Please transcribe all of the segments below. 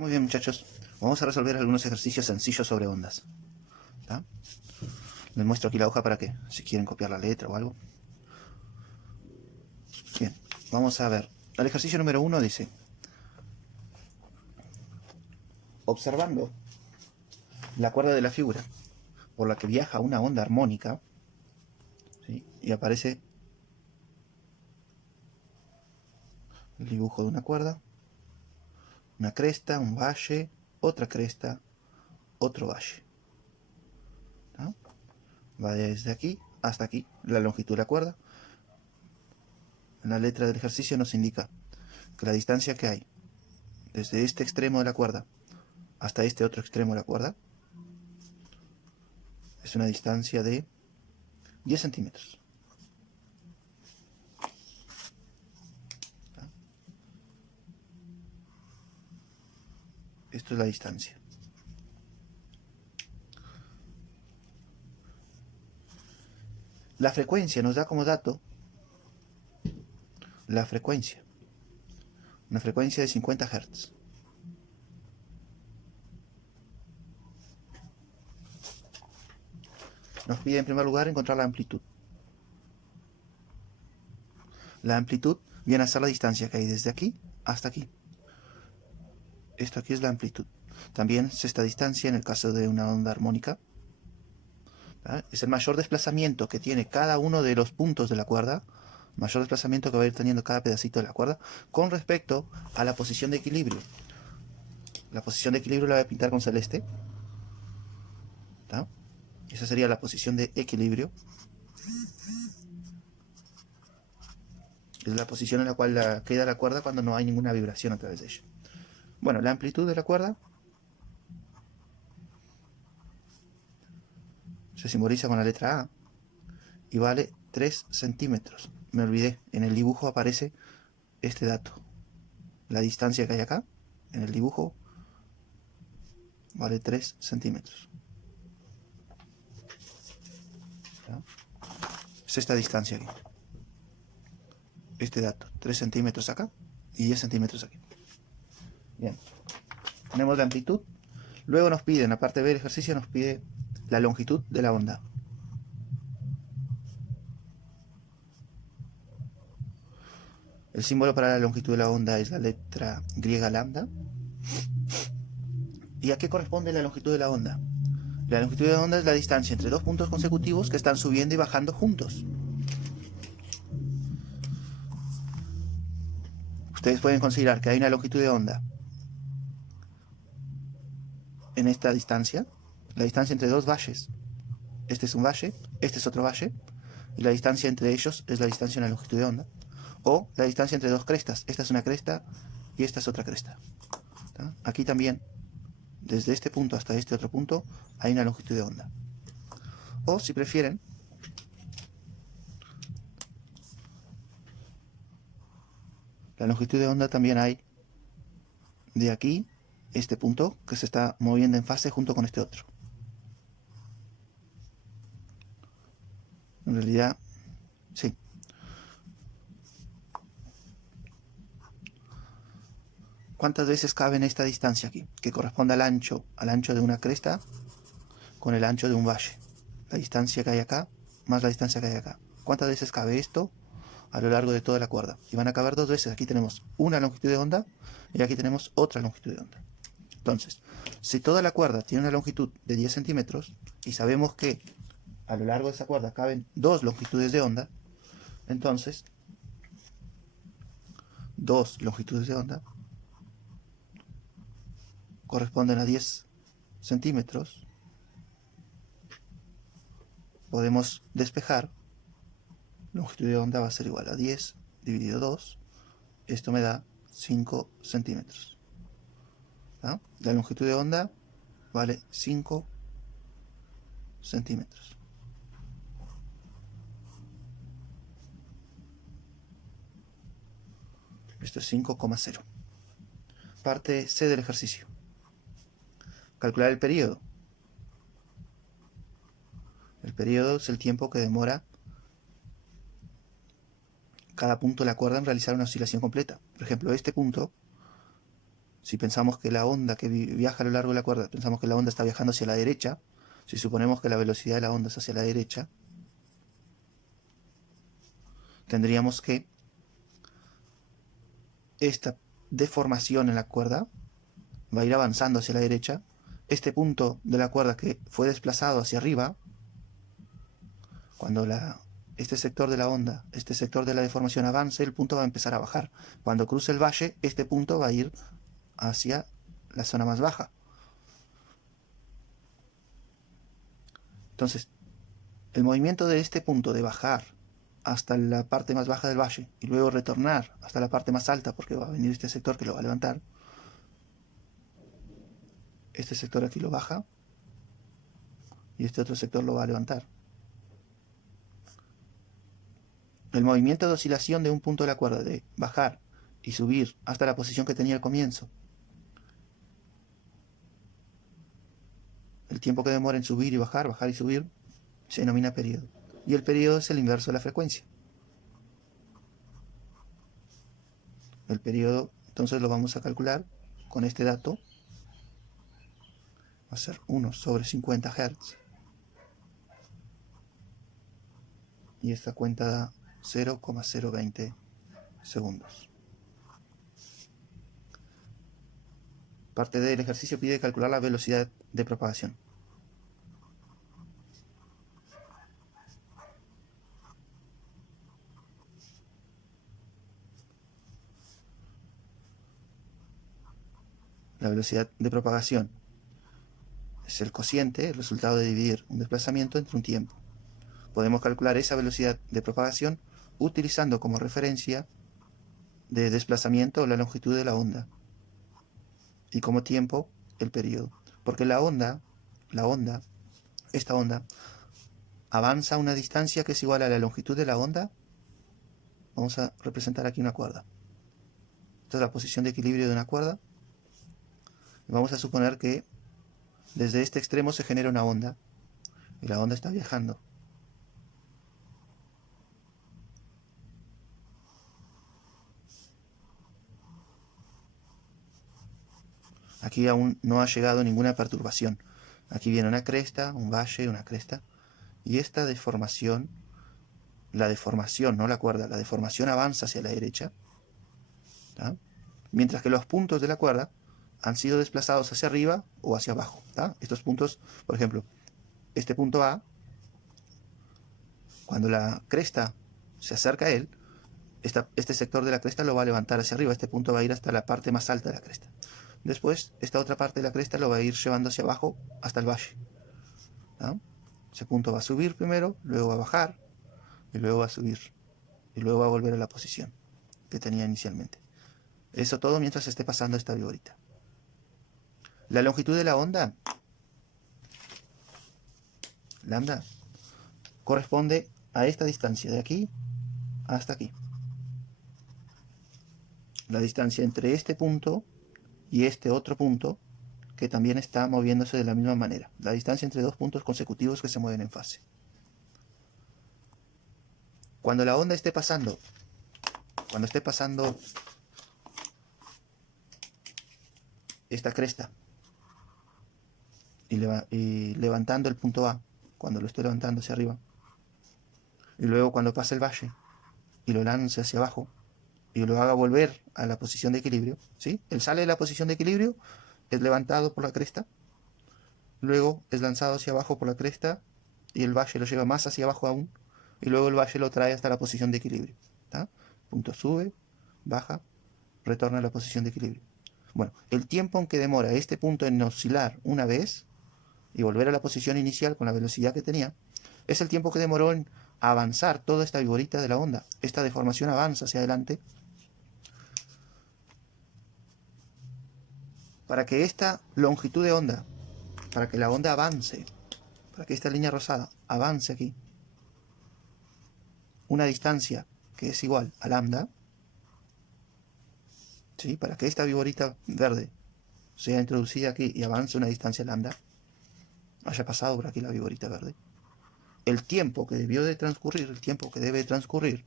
Muy bien, muchachos. Vamos a resolver algunos ejercicios sencillos sobre ondas. ¿Tá? Les muestro aquí la hoja para que, si quieren copiar la letra o algo. Bien, vamos a ver. El ejercicio número 1 dice: observando la cuerda de la figura por la que viaja una onda armónica, ¿sí? Y aparece el dibujo de una cuerda, una cresta, un valle, otra cresta, otro valle. ¿Tá? Va desde aquí hasta aquí, la longitud de la cuerda. En la letra del ejercicio nos indica que la distancia que hay desde este extremo de la cuerda hasta este otro extremo de la cuerda es una distancia de 10 centímetros. ¿Tá? Esto es la distancia. La frecuencia nos da como dato la frecuencia, una frecuencia de 50 Hz. Nos pide en primer lugar encontrar la amplitud. La amplitud viene a ser la distancia que hay desde aquí hasta aquí. Esto aquí es la amplitud. También es esta distancia en el caso de una onda armónica. ¿Tá? Es el mayor desplazamiento que tiene cada uno de los puntos de la cuerda, mayor desplazamiento que va a ir teniendo cada pedacito de la cuerda con respecto a la posición de equilibrio. La posición de equilibrio la voy a pintar con celeste. ¿Tá? Esa sería la posición de equilibrio. Es la posición en la cual queda la cuerda cuando no hay ninguna vibración a través de ella. Bueno, la amplitud de la cuerda se simboliza con la letra A y vale 3 centímetros. Me olvidé, en el dibujo aparece este dato. La distancia que hay acá, en el dibujo, vale 3 centímetros. ¿Tá? Es esta distancia aquí. Este dato, 3 centímetros acá y 10 centímetros aquí. Bien, tenemos la amplitud. Luego nos piden, aparte de ver el ejercicio, nos pide la longitud de la onda. El símbolo para la longitud de la onda es la letra griega lambda. ¿Y a qué corresponde la longitud de la onda? La longitud de la onda es la distancia entre dos puntos consecutivos que están subiendo y bajando juntos. Ustedes pueden considerar que hay una longitud de onda en esta distancia, la distancia entre dos valles. Este es un valle, este es otro valle, y la distancia entre ellos es la distancia en la longitud de onda. O la distancia entre dos crestas, esta es una cresta y esta es otra cresta. ¿Tá? Aquí también, desde este punto hasta este otro punto, hay una longitud de onda. O si prefieren, la longitud de onda también hay de aquí, este punto, que se está moviendo en fase junto con este otro. En realidad, sí. ¿Cuántas veces cabe en esta distancia aquí? Que corresponde al ancho de una cresta con el ancho de un valle. La distancia que hay acá más la distancia que hay acá. ¿Cuántas veces cabe esto a lo largo de toda la cuerda? Y van a caber dos veces. Aquí tenemos una longitud de onda y aquí tenemos otra longitud de onda. Entonces, si toda la cuerda tiene una longitud de 10 centímetros y sabemos que a lo largo de esa cuerda caben dos longitudes de onda, entonces dos longitudes de onda corresponden a 10 centímetros. Podemos despejar. Longitud de onda va a ser igual a 10 dividido 2. Esto me da 5 centímetros. ¿Ah? La longitud de onda vale 5 centímetros. Esto es 5,0. Parte C del ejercicio. Calcular el periodo. El periodo es el tiempo que demora cada punto de la cuerda en realizar una oscilación completa. Por ejemplo, este punto Si pensamos que la onda que viaja a lo largo de la cuerda, pensamos que la onda está viajando hacia la derecha, si suponemos que la velocidad de la onda es hacia la derecha, tendríamos que esta deformación en la cuerda va a ir avanzando hacia la derecha. Este punto de la cuerda que fue desplazado hacia arriba, cuando este sector de la onda, este sector de la deformación avance, el punto va a empezar a bajar. Cuando cruce el valle, este punto va a ir hacia la zona más baja. Entonces, el movimiento de este punto de bajar hasta la parte más baja del valle y luego retornar hasta la parte más alta, porque va a venir este sector que lo va a levantar, este sector aquí lo baja y este otro sector lo va a levantar. El movimiento de oscilación de un punto de la cuerda, de bajar y subir hasta la posición que tenía al comienzo, el tiempo que demora en subir y bajar y subir, se denomina periodo. Y el periodo es el inverso de la frecuencia. El periodo, entonces lo vamos a calcular con este dato. Va a ser 1 sobre 50 Hz. Y esta cuenta da 0,020 segundos. Parte del ejercicio pide calcular la velocidad de propagación. La velocidad de propagación es el cociente, el resultado de dividir un desplazamiento entre un tiempo. Podemos calcular esa velocidad de propagación utilizando como referencia de desplazamiento la longitud de la onda y como tiempo el periodo. Porque esta onda, avanza a una distancia que es igual a la longitud de la onda. Vamos a representar aquí una cuerda. Esta es la posición de equilibrio de una cuerda. Y vamos a suponer que desde este extremo se genera una onda. Y la onda está viajando. Aquí aún no ha llegado ninguna perturbación. Aquí viene una cresta, un valle, una cresta. Y esta deformación, la deformación, no la cuerda, la deformación avanza hacia la derecha. ¿Tá? Mientras que los puntos de la cuerda han sido desplazados hacia arriba o hacia abajo. ¿Tá? Estos puntos, por ejemplo, este punto A, cuando la cresta se acerca a él, este sector de la cresta lo va a levantar hacia arriba. Este punto va a ir hasta la parte más alta de la cresta. Después, esta otra parte de la cresta lo va a ir llevando hacia abajo hasta el valle. ¿Tá? Ese punto va a subir primero, luego va a bajar, y luego va a subir, y luego va a volver a la posición que tenía inicialmente. Eso todo mientras esté pasando esta viborita. La longitud de la onda, lambda, corresponde a esta distancia de aquí hasta aquí. La distancia entre este punto y este otro punto, que también está moviéndose de la misma manera. La distancia entre dos puntos consecutivos que se mueven en fase. Cuando la onda esté pasando, esta cresta y levantando el punto A, cuando lo esté levantando hacia arriba, y luego cuando pase el valle y lo lance hacia abajo y lo haga volver a la posición de equilibrio, ¿sí? Él sale de la posición de equilibrio, es levantado por la cresta, luego es lanzado hacia abajo por la cresta y el valle lo lleva más hacia abajo aún, y luego el valle lo trae hasta la posición de equilibrio. ¿Tá? Punto sube, baja, retorna a la posición de equilibrio. Bueno, el tiempo en que demora este punto en oscilar una vez y volver a la posición inicial con la velocidad que tenía, es el tiempo que demoró en avanzar toda esta viborita de la onda. Esta deformación avanza hacia adelante para que esta longitud de onda, para que la onda avance, para que esta línea rosada avance aquí, una distancia que es igual a lambda, ¿sí? Para que esta viborita verde sea introducida aquí y avance una distancia lambda, haya pasado por aquí la viborita verde, el tiempo que debió de transcurrir, el tiempo que debe transcurrir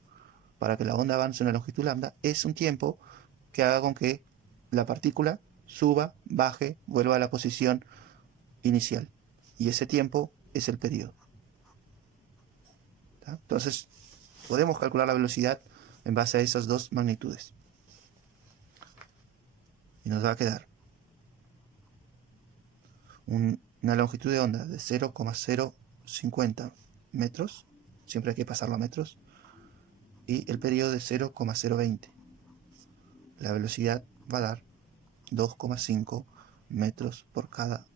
para que la onda avance una longitud lambda, es un tiempo que haga con que la partícula suba, baje, vuelva a la posición inicial. Y ese tiempo es el periodo. ¿Tá? Entonces, podemos calcular la velocidad en base a esas dos magnitudes. Y nos va a quedar una longitud de onda de 0,050 metros, siempre hay que pasarlo a metros, y el periodo de 0,020. La velocidad va a dar 2,5 metros por cada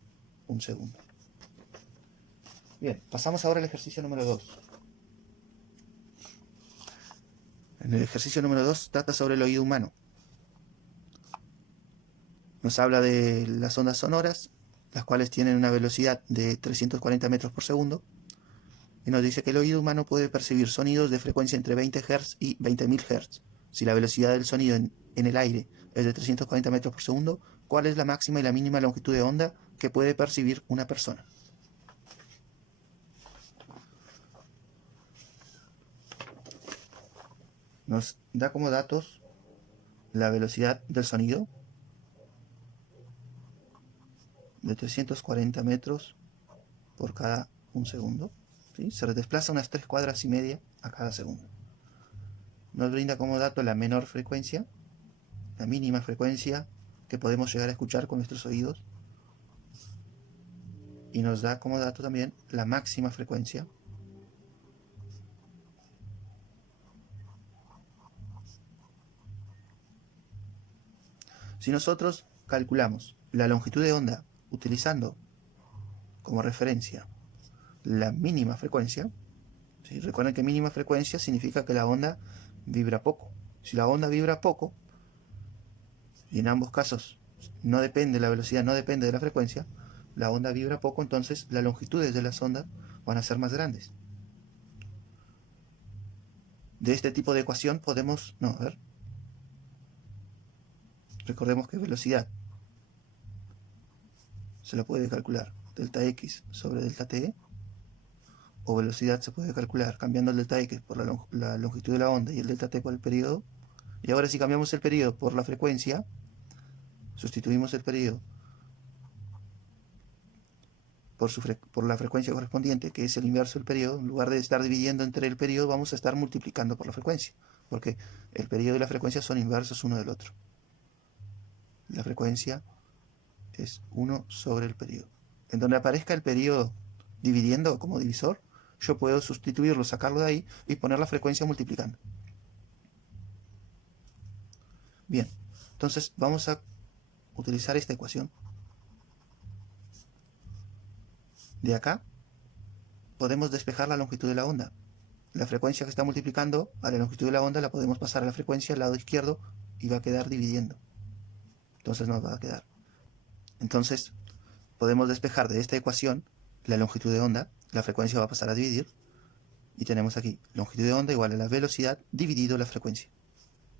un segundo. Bien, pasamos ahora al ejercicio número 2. En el ejercicio número 2 trata sobre el oído humano. Nos habla de las ondas sonoras, las cuales tienen una velocidad de 340 metros por segundo, y nos dice que el oído humano puede percibir sonidos de frecuencia entre 20 Hz y 20.000 Hz. Si la velocidad del sonido en el aire es de 340 metros por segundo, ¿cuál es la máxima y la mínima longitud de onda que puede percibir una persona? Nos da como datos la velocidad del sonido de 340 metros por cada un segundo. ¿Sí? Se desplaza unas 3 cuadras y media a cada segundo. Nos brinda como dato la menor frecuencia, la mínima frecuencia que podemos llegar a escuchar con nuestros oídos, y nos da como dato también la máxima frecuencia. Si nosotros calculamos la longitud de onda utilizando como referencia la mínima frecuencia, ¿sí? Recuerden que mínima frecuencia significa que la onda vibra poco. Si la onda vibra poco, y en ambos casos no depende, la velocidad no depende de la frecuencia, la onda vibra poco, entonces las longitudes de las ondas van a ser más grandes. De este tipo de ecuación podemos, recordemos que velocidad se la puede calcular delta x sobre delta t, o velocidad se puede calcular cambiando el delta x por la longitud de la onda y el delta t por el periodo. Y ahora si cambiamos el periodo por la frecuencia, sustituimos el periodo por la frecuencia correspondiente, que es el inverso del periodo. En lugar de estar dividiendo entre el periodo, vamos a estar multiplicando por la frecuencia, porque el periodo y la frecuencia son inversos uno del otro. La frecuencia es 1 sobre el periodo. En donde aparezca el periodo dividiendo como divisor, yo puedo sustituirlo, sacarlo de ahí y poner la frecuencia multiplicando. Bien, entonces vamos a utilizar esta ecuación. De acá podemos despejar la longitud de la onda. La frecuencia que está multiplicando a la longitud de la onda la podemos pasar a la frecuencia al lado izquierdo y va a quedar dividiendo. Entonces nos va a quedar. Entonces podemos despejar de esta ecuación la longitud de onda, la frecuencia va a pasar a dividir, y tenemos aquí longitud de onda igual a la velocidad dividido la frecuencia.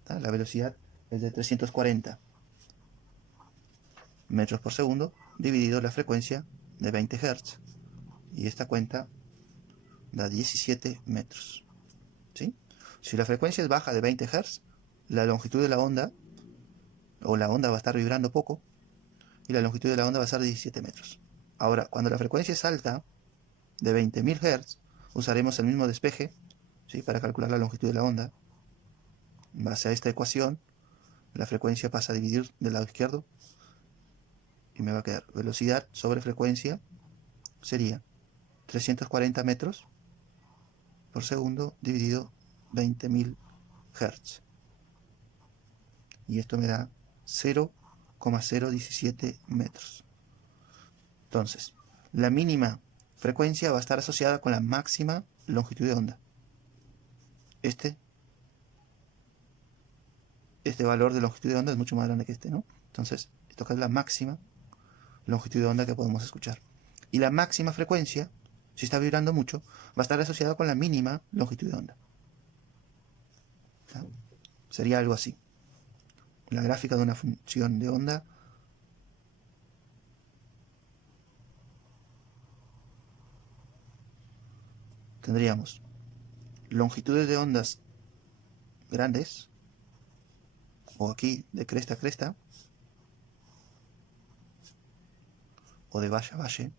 ¿Tá? La velocidad es de 340 metros por segundo dividido la frecuencia de 20 Hz. Y esta cuenta da 17 metros. ¿Sí? Si la frecuencia es baja de 20 Hz, la longitud de la onda, o la onda va a estar vibrando poco, y la longitud de la onda va a ser de 17 metros. Ahora, cuando la frecuencia es alta, de 20.000 Hz, usaremos el mismo despeje, ¿sí? Para calcular la longitud de la onda. En base a esta ecuación, la frecuencia pasa a dividir del lado izquierdo, y me va a quedar velocidad sobre frecuencia sería 340 metros por segundo dividido 20.000 Hz. Y esto me da 0,017 metros. Entonces, la mínima frecuencia va a estar asociada con la máxima longitud de onda. Este valor de longitud de onda es mucho más grande que este, ¿no? Entonces, esto es la máxima longitud de onda que podemos escuchar. Y la máxima frecuencia, si está vibrando mucho, va a estar asociada con la mínima longitud de onda. ¿Tá? Sería algo así. La gráfica de una función de onda tendríamos longitudes de ondas grandes, o aquí de cresta a cresta, o de valle a valle,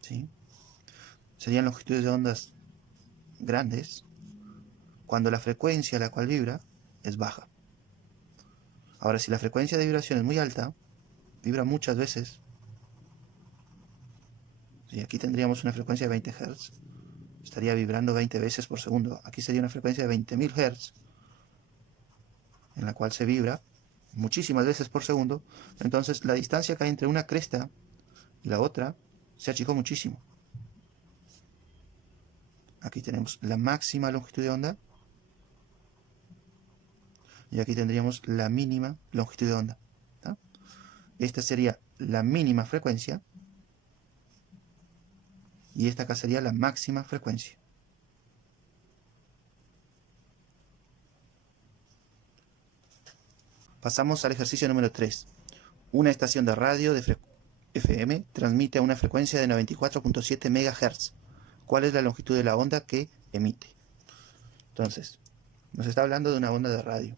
¿sí? Serían longitudes de ondas grandes cuando la frecuencia a la cual vibra es baja. Ahora, si la frecuencia de vibración es muy alta, vibra muchas veces. ¿Sí? Aquí tendríamos una frecuencia de 20 Hz. Estaría vibrando 20 veces por segundo. Aquí sería una frecuencia de 20.000 Hz, en la cual se vibra muchísimas veces por segundo. Entonces, la distancia que hay entre una cresta y la otra se achicó muchísimo. Aquí tenemos la máxima longitud de onda y aquí tendríamos la mínima longitud de onda. ¿Tá? Esta sería la mínima frecuencia y esta acá sería la máxima frecuencia. Pasamos al ejercicio número 3. Una estación de radio de FM transmite a una frecuencia de 94.7 MHz. ¿Cuál es la longitud de la onda que emite? Entonces, nos está hablando de una onda de radio.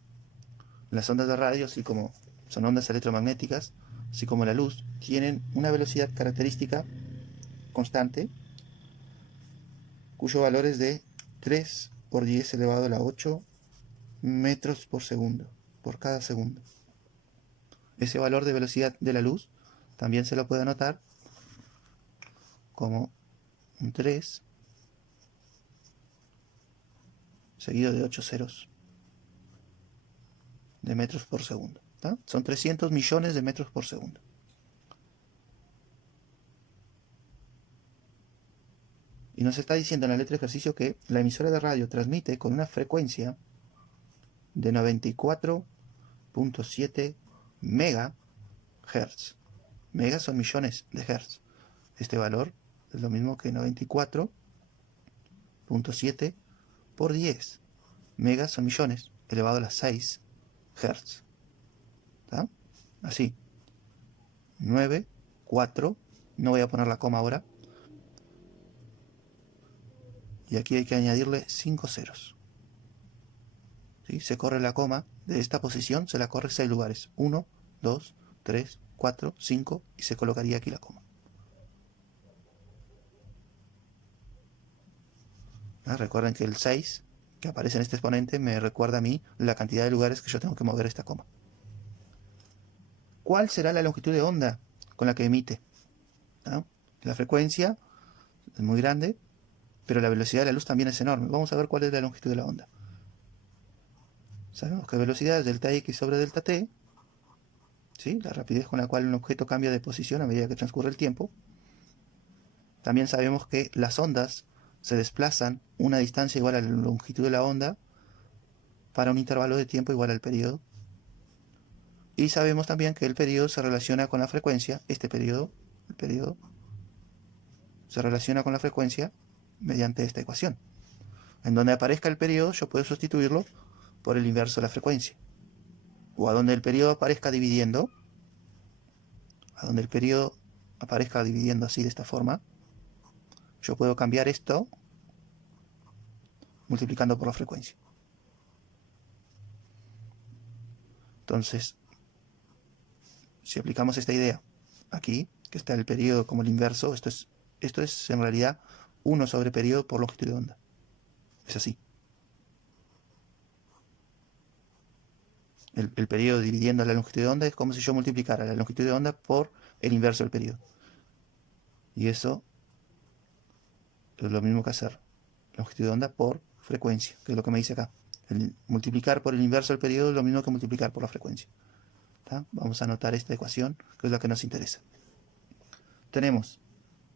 Las ondas de radio, así como son ondas electromagnéticas, así como la luz, tienen una velocidad característica constante, cuyo valor es de 3 por 10 elevado a la 8 metros por segundo, por cada segundo. Ese valor de velocidad de la luz también se lo puede anotar como un 3 seguido de 8 ceros de metros por segundo. ¿Tá? Son 300 millones de metros por segundo. Y nos está diciendo en la letra de ejercicio que la emisora de radio transmite con una frecuencia de 94.7 megahertz. Megas son millones de hertz. Este valor es lo mismo que 94.7 por 10. Megas son millones, elevado a las 6 hertz. ¿Tá? Así. 9, 4, no voy a poner la coma ahora. Y aquí hay que añadirle 5 ceros. ¿Sí? Se corre la coma de esta posición, se la corre 6 lugares. 1, 2, 3, 4, 5 y se colocaría aquí la coma. Recuerden que el 6 que aparece en este exponente me recuerda a mí la cantidad de lugares que yo tengo que mover esta coma. ¿Cuál será la longitud de onda con la que emite? ¿Ah? La frecuencia es muy grande, pero la velocidad de la luz también es enorme. Vamos a ver cuál es la longitud de la onda. Sabemos que velocidad es delta x sobre delta t, ¿sí? La rapidez con la cual un objeto cambia de posición a medida que transcurre el tiempo. También sabemos que las ondas se desplazan una distancia igual a la longitud de la onda para un intervalo de tiempo igual al periodo. Y sabemos también que el periodo se relaciona con la frecuencia. Este periodo, el periodo, se relaciona con la frecuencia mediante esta ecuación. En donde aparezca el periodo, yo puedo sustituirlo por el inverso de la frecuencia. O a donde el periodo aparezca dividiendo, así de esta forma, yo puedo cambiar esto multiplicando por la frecuencia. Entonces, si aplicamos esta idea aquí, que está el periodo como el inverso, esto es en realidad 1 sobre periodo por longitud de onda. Es así. El periodo dividiendo la longitud de onda es como si yo multiplicara la longitud de onda por el inverso del periodo. Y eso es lo mismo que hacer longitud de onda por frecuencia, que es lo que me dice acá. El multiplicar por el inverso del periodo es lo mismo que multiplicar por la frecuencia. ¿Tá? Vamos a anotar esta ecuación, que es la que nos interesa. Tenemos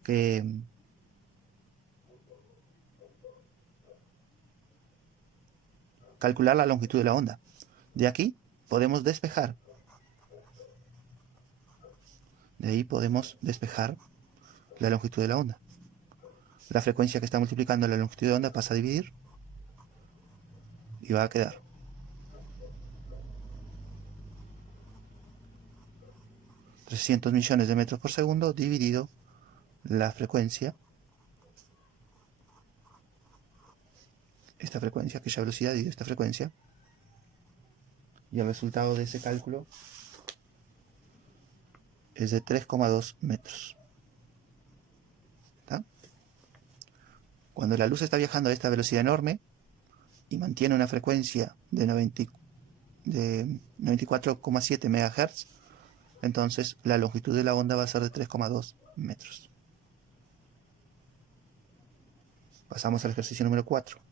que calcular la longitud de la onda. De aquí podemos despejar. De ahí podemos despejar la longitud de la onda. La frecuencia que está multiplicando la longitud de onda pasa a dividir y va a quedar 300 millones de metros por segundo dividido la frecuencia, esta frecuencia, aquella velocidad dividido esta frecuencia, y el resultado de ese cálculo es de 3,2 metros. ¿Está? Cuando la luz está viajando a esta velocidad enorme y mantiene una frecuencia de 94,7 MHz, entonces la longitud de la onda va a ser de 3,2 metros. Pasamos al ejercicio número 4.